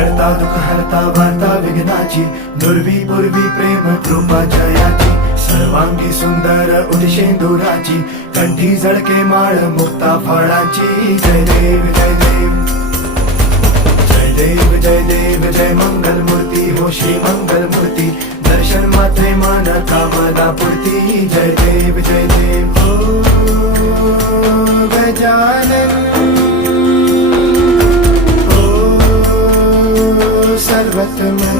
करता दुःख हरता वार्ता विघ्नाची, नुरवी पूर्वी प्रेम कृपा जयाची, सर्वांगी सुंदर उदिशेंदुराची, कंठी झळके माळ मुक्ता फळाची. जय देव जय देव जय देव जय देव जय मंगल मूर्ती हो श्री मंगल मूर्ती, दर्शन मात्रे मान कामना पूर्ती. जय देव जय देव ओ गजानन ओ सर्वतमन.